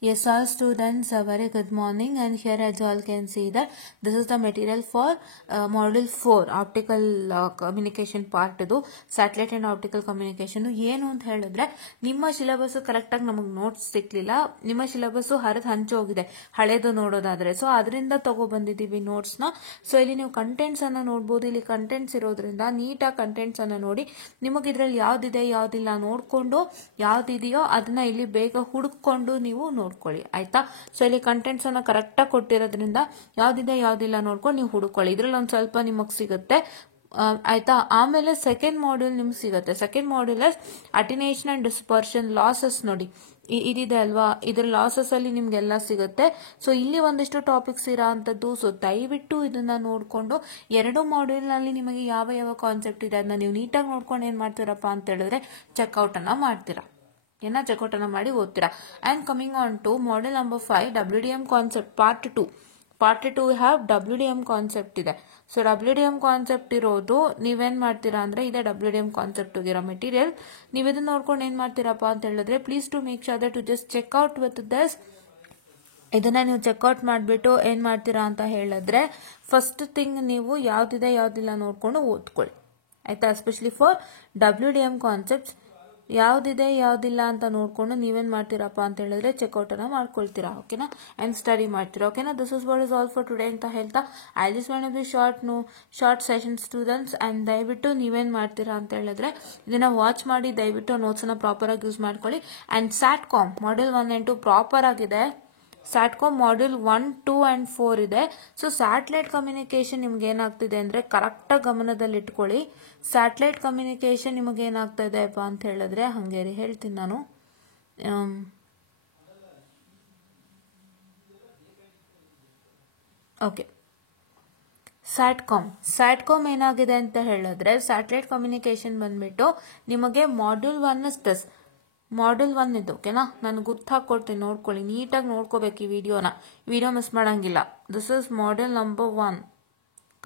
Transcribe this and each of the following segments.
Yes, all students, a very good morning, and here as you all can see that this is the material for module 4 optical communication part ಇದು satellite and optical communication ಏನು ಅಂತ ಹೇಳಿದ್ರೆ ನಿಮ್ಮ syllabus correct ಆಗಿ ನಮಗೆ notes ಸಿಕ್ಲಿಲ್ಲ, ನಿಮ್ಮ syllabus ಹರಿದು ಹಂಚೋಗಿದೆ ಹಳೇದು ನೋಡೋದಾದ್ರೆ. ಸೊ ಅದರಿಂದ ತಗೋ ಬಂದಿದ್ದೀವಿ ನೋಟ್ಸ್ ನ. ಸೊ ಇಲ್ಲಿ ನೀವು ಕಂಟೆಂಟ್ಸ್ ಅನ್ನ ನೋಡಬಹುದು. ಇಲ್ಲಿ ಕಂಟೆಂಟ್ಸ್ ಇರೋದ್ರಿಂದ ನೀಟಾಗಿ ಕಂಟೆಂಟ್ಸ್ ಅನ್ನ ನೋಡಿ ನಿಮಗೆ ಇದ್ರಲ್ಲಿ ಯಾವ್ದಿದೆ ಯಾವ್ದಿಲ್ಲ ನೋಡ್ಕೊಂಡು ಯಾವ್ದಿದೆಯೋ ಅದನ್ನ ಇಲ್ಲಿ ಬೇಗ ಹುಡುಕೊಂಡು ನೀವು ನೋಡ್ಕೊಳ್ಳಿ, ಆಯ್ತಾ. ಸೊ ಇಲ್ಲಿ ಕಂಟೆಂಟ್ಸ್ ಅನ್ನ ಕರೆಕ್ಟ್ ಆಗಿ ಕೊಟ್ಟಿರೋದ್ರಿಂದ ಯಾವ್ದಿದೆ ಯಾವ್ದಿಲ್ಲ ನೋಡ್ಕೊಂಡು ನೀವು ಹುಡುಕೊಳ್ಳಿ. ಇದ್ರಲ್ಲಿ ಒಂದ್ ಸ್ವಲ್ಪ ನಿಮಗ್ ಸಿಗುತ್ತೆ, ಆಯ್ತಾ. ಆಮೇಲೆ ಸೆಕೆಂಡ್ ಮಾಡ್ಯೂಲ್ ನಿಮ್ಗೆ ಸಿಗುತ್ತೆ. Second module attenuation and dispersion losses ನೋಡಿ ಇದಿದೆ ಅಲ್ವಾ, ಇದ್ರ ಲಾಸಸ್ ಅಲ್ಲಿ ನಿಮ್ಗೆಲ್ಲ ಸಿಗುತ್ತೆ. ಸೊ ಇಲ್ಲಿ ಒಂದಿಷ್ಟು ಟಾಪಿಕ್ಸ್ ಇರೋ ಅಂತದ್ದು. ಸೊ ದಯವಿಟ್ಟು ಇದನ್ನ ನೋಡ್ಕೊಂಡು ಎರಡು ಮಾಡ್ಯೂಲ್ ನಲ್ಲಿ ನಿಮಗೆ ಯಾವ ಯಾವ ಕಾನ್ಸೆಪ್ಟ್ ಇದೆ ಅದನ್ನ ನೀವು ನೀಟಾಗಿ ನೋಡ್ಕೊಂಡು ಏನ್ ಮಾಡ್ತೀರಪ್ಪ ಅಂತ ಹೇಳಿದ್ರೆ ಚೆಕ್ಔಟ್ ಅನ್ನ ಮಾಡ್ತೀರಾ, ಚೆಕ್ಔಟ್ ಅನ್ನ ಮಾಡಿ ಓದ್ತೀರಾ. And coming on to model number 5 WDM concept part 2 have WDM concept ಇದೆ. ಸೊ WDM ಕಾನ್ಸೆಪ್ಟ್ ಇರೋದು ನೀವೇನ್ ಮಾಡ್ತೀರಾ ಅಂದ್ರೆ ಇದೆ WDM ಕಾನ್ಸೆಪ್ಟ್ ಇರೋ ಮೆಟೀರಿಯಲ್. ನೀವು ಇದನ್ನ ನೋಡ್ಕೊಂಡು ಏನ್ ಮಾಡ್ತೀರಪ್ಪ ಅಂತ ಹೇಳಿದ್ರೆ please to make sure that to just check out with this. ಇದನ್ನ ನೀವು ಚೆಕ್ಔಟ್ ಮಾಡ್ಬಿಟ್ಟು ಏನ್ ಮಾಡ್ತೀರಾ ಅಂತ ಹೇಳಿದ್ರೆ ಫಸ್ಟ್ ಥಿಂಗ್ ನೀವು ಯಾವ್ದಿದೆ ಯಾವ್ದಿಲ್ಲ ನೋಡ್ಕೊಂಡು ಓದ್ಕೊಳ್ಳಿ, ಆಯ್ತಾ. ಎಸ್ಪೆಷಲಿ ಫಾರ್ WDM ಕಾನ್ಸೆಪ್ಟ್ಸ್ ಯಾವ್ದಿದೆ ಯಾವ್ದಿಲ್ಲ ಅಂತ ನೋಡ್ಕೊಂಡು ನೀವೇನ್ ಮಾಡ್ತೀರಪ್ಪ ಅಂತ ಹೇಳಿದ್ರೆ ಚೆಕ್ಔಟ್ ಅನ್ನ ಮಾಡ್ಕೊಳ್ತೀರಾ, ಓಕೆನಾ. ಅಂಡ್ ಸ್ಟಡಿ ಮಾಡ್ತೀರಾ, ಓಕೆನಾ. This is what is all for today ಅಂತ ಹೇಳ್ತಾ I just want to be short session students. And ದಯವಿಟ್ಟು ನೀವೇನ್ ಮಾಡ್ತೀರಾ ಅಂತ ಹೇಳಿದ್ರೆ ಇದನ್ನ ವಾಚ್ ಮಾಡಿ ದಯವಿಟ್ಟು ನೋಟ್ಸ್ ಅನ್ನ ಪ್ರಾಪರ್ ಆಗಿ ಯೂಸ್ ಮಾಡ್ಕೊಳ್ಳಿ. ಅಂಡ್ ಸ್ಯಾಟ್ಕಾಮ್ ಮಾಡ್ಯೂಲ್ 1 and 2 ಪ್ರಾಪರ್ ಆಗಿದೆ. ಸ್ಯಾಟ್ಕಾಮ್ ಮಾಡ್ಯೂಲ್ 1, 2 and 4 ಇದೆ. ಸೊ ಸ್ಯಾಟಲೈಟ್ ಕಮ್ಯುನಿಕೇಶನ್ ನಿಮ್ಗೆ ಏನಾಗ್ತಿದೆ ಅಂದ್ರೆ ಕರೆಕ್ಟ್ ಆಗಿ ಗಮನದಲ್ಲಿ ಇಟ್ಕೊಳ್ಳಿ. ಸ್ಯಾಟಲೈಟ್ ಕಮ್ಯುನಿಕೇಶನ್ ನಿಮಗೆ ಏನಾಗ್ತಾ ಇದೆಪ್ಪ ಅಂತ ಹೇಳಿದ್ರೆ ಹಂಗೇರಿ ಹೇಳ್ತೀನಿ ನಾನು. ಓಕೆ, ಸ್ಯಾಟ್ಕಾಮ್ ಏನಾಗಿದೆ ಅಂತ ಹೇಳಿದ್ರೆ ಸ್ಯಾಟಲೈಟ್ ಕಮ್ಯುನಿಕೇಶನ್ ಬಂದ್ಬಿಟ್ಟು ನಿಮಗೆ ಮಾಡ್ಯೂಲ್ 1 ಇದು, ಓಕೆನಾ. ನಾನು ಗುರ್ತಾಕೊಡ್ತೀನಿ, ನೋಡ್ಕೊಳ್ಳಿ, ನೀಟಾಗಿ ನೋಡ್ಕೋಬೇಕು ಈ ವಿಡಿಯೋ ಮಿಸ್ ಮಾಡಂಗಿಲ್ಲ. This is module number 1,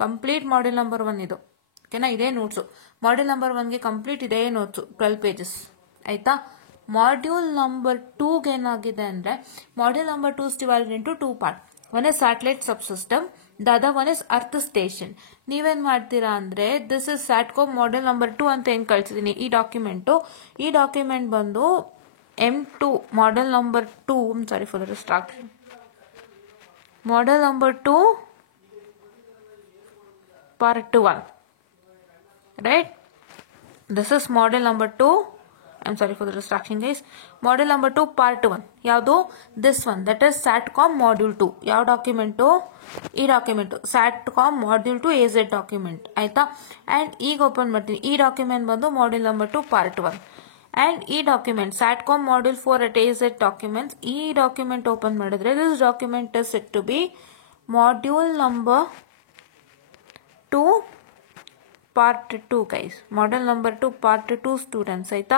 complete module number 1 ಇದು, ಓಕೆನಾ. ಇದೇ ನೋಟ್ಸು ಮಾಡ್ಯೂಲ್ ನಂಬರ್ 1ಗೆ ಕಂಪ್ಲೀಟ್ ಇದೇ ನೋಟ್ಸು 12 pages, ಆಯ್ತಾ. ಮಾಡ್ಯೂಲ್ ನಂಬರ್ 2ಗೆ ಏನಾಗಿದೆ ಅಂದ್ರೆ module number 2 is divided into 2 parts. One is satellite subsystem, the other one is earth station. ನೀವೇನ್ ಮಾಡ್ತೀರಾ ಅಂದ್ರೆ ದಿಸ್ ಇಸ್ ಸ್ಯಾಟ್ಕಾಮ್ ಮಾಡೆಲ್ ನಂಬರ್ 2 ಅಂತ ಏನ್ ಕಳ್ಸಿದೀನಿ ಈ ಡಾಕ್ಯುಮೆಂಟ್ ಬಂದು M2 model number 2, sorry for the distraction, model number 2 part 1, right? This is model number 2. I'm sorry for the distraction guys. Model number 2 part 1 ಯಾವುದು this one, that is SATCOM module 2. ಯಾವ document ಈ document SATCOM module 2 AZ document, ಆಯ್ತಾ. And ಈಗ open ಮಾಡ್ತೀನಿ. ಈ document ಬಂದು model number 2 part 1 and ಈ document SATCOM module 4 at AZ documents. ಈ ಡಾಕ್ಯುಮೆಂಟ್ ಓಪನ್ ಮಾಡಿದ್ರೆ this document is set to be module number 2 part 2 guys, model number 2 part 2 students, ಆಯ್ತಾ.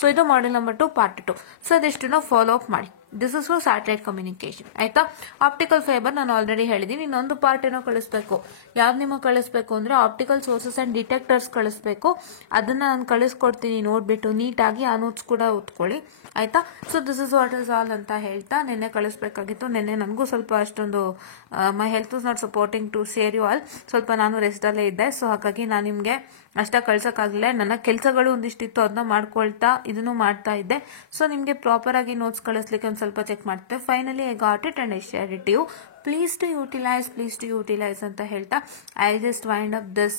So ಇದು model number 2 part 2. ಸೊ ಇದಿಷ್ಟು follow up ಮಾಡಿ. This is for satellite communication, ಆಯ್ತಾ. Optical fibre ನಾನು already ಹೇಳಿದೀನಿ. ಇನ್ನೊಂದು part ಏನೋ ಕಳಿಸ್ಬೇಕು. ಯಾವ್ದು ನಿಮಗೆ ಕಳಿಸ್ಬೇಕು ಅಂದ್ರೆ ಆಪ್ಟಿಕಲ್ ಸೋರ್ಸಸ್ ಅಂಡ್ ಡಿಟೆಕ್ಟರ್ಸ್ ಕಳಿಸ್ಬೇಕು. ಅದನ್ನ ನಾನು ಕಳಿಸ್ಕೊಡ್ತೀನಿ, ನೋಡ್ಬಿಟ್ಟು ನೀಟಾಗಿ ಆ ನೋಟ್ಸ್ ಕೂಡ ಓದ್ಕೊಳ್ಳಿ, ಆಯ್ತಾ. So this is what is all ಅಂತ ಹೇಳ್ತಾ ನಿನ್ನೆ ಕಳಿಸ್ಬೇಕಾಗಿತ್ತು. ನಿನ್ನೆ ನನಗೂ ಸ್ವಲ್ಪ ಅಷ್ಟೊಂದು my health is not supporting to share you all. ಸ್ವಲ್ಪ ನಾನು ರೆಸ್ಟ್ ಅಲ್ಲೇ ಇದ್ದೆ. ಸೊ ಹಾಗಾಗಿ ನಾನು ನಿಮ್ಗೆ ಅಷ್ಟ ಕಳ್ಸಕ್ಕಾಗಲಿಲ್ಲ. ನನ್ನ ಕೆಲಸಗಳು ಒಂದಿಷ್ಟಿತ್ತು, ಅದನ್ನ ಮಾಡ್ಕೊಳ್ತಾ ಇದನ್ನು ಮಾಡ್ತಾ ಇದ್ದೆ. ಸೊ ನಿಮ್ಗೆ ಪ್ರಾಪರ್ ಆಗಿ ನೋಟ್ಸ್ ಕಳಿಸ್ಲಿಕ್ಕೆ ಒಂದ್ ಸ್ವಲ್ಪ ಚೆಕ್ ಮಾಡ್ತೆ. Finally I got it and I share it you. Please to utilise ಅಂತ ಹೇಳ್ತಾ I just wind up this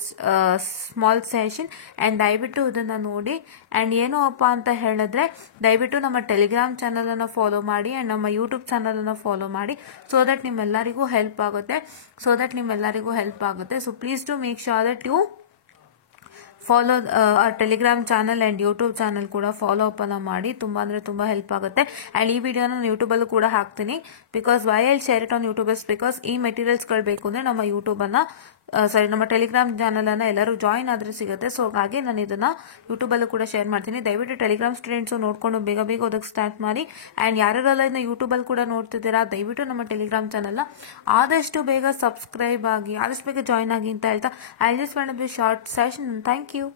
small session. And ದಯವಿಟ್ಟು ಇದನ್ನ ನೋಡಿ. ಅಂಡ್ ಏನು ಅಪ್ಪ ಅಂತ ಹೇಳಿದ್ರೆ ದಯವಿಟ್ಟು ನಮ್ಮ ಟೆಲಿಗ್ರಾಮ್ ಚಾನಲ್ ಅನ್ನ ಫಾಲೋ ಮಾಡಿ ಅಂಡ್ ನಮ್ಮ ಯೂಟ್ಯೂಬ್ ಚಾನಲ್ ಅನ್ನ ಫಾಲೋ ಮಾಡಿ. ಸೊ ದಟ್ ನಿಮ್ಮೆಲ್ಲರಿಗೂ ಹೆಲ್ಪ್ ಆಗುತ್ತೆ. So please to make sure that you follow Telegram channel and YouTube channel ಕೂಡ ಫಾಲೋ ಅಪ್ ಅನ್ನ ಮಾಡಿ. ತುಂಬಾ ಅಂದ್ರೆ ತುಂಬಾ ಹೆಲ್ಪ್ ಆಗುತ್ತೆ. ಅಂಡ್ ಈ ವಿಡಿಯೋನ ಯೂಟ್ಯೂಬ್ ಅಲ್ಲೂ ಕೂಡ ಹಾಕ್ತೀನಿ. Because why I share it on YouTube is because ಈ ಮೆಟೀರಿಯಲ್ಸ್ ಗಳು ಬೇಕು ಅಂದ್ರೆ ನಮ್ಮ ಯೂಟ್ಯೂಬ್ ಅನ್ನ ನಮ್ಮ ಟೆಲಿಗ್ರಾಮ್ ಚಾನಲ್ ಅನ್ನ ಎಲ್ಲರೂ ಜಾಯಿನ್ ಆದ್ರೆ ಸಿಗುತ್ತೆ. ಸೊ ಹಾಗಾಗಿ ನಾನು ಇದನ್ನ ಯೂಟ್ಯೂಬ್ ಅಲ್ಲೂ ಕೂಡ ಶೇರ್ ಮಾಡ್ತೀನಿ. ದಯವಿಟ್ಟು ಟೆಲಿಗ್ರಾಮ್ ಸ್ಟೂಡೆಂಟ್ಸ್ ನೋಡ್ಕೊಂಡು ಬೇಗ ಓದಕ್ಕೆ ಸ್ಟಾರ್ಟ್ ಮಾಡಿ. ಅಂಡ್ ಯಾರೆಲ್ಲ ಇದನ್ನ ಯೂಟ್ಯೂಬ್ ಅಲ್ಲಿ ಕೂಡ ನೋಡ್ತಿದ್ದೀರಾ ದಯವಿಟ್ಟು ನಮ್ಮ ಟೆಲಿಗ್ರಾಮ್ ಚಾನಲ್ ಆದಷ್ಟು ಬೇಗ ಸಬ್ಸ್ಕ್ರೈಬ್ ಆಗಿ ಆದಷ್ಟು ಬೇಗ ಜಾಯಿನ್ ಆಗಿ ಅಂತ ಹೇಳ್ತಾ I just want to be short session. Thank you.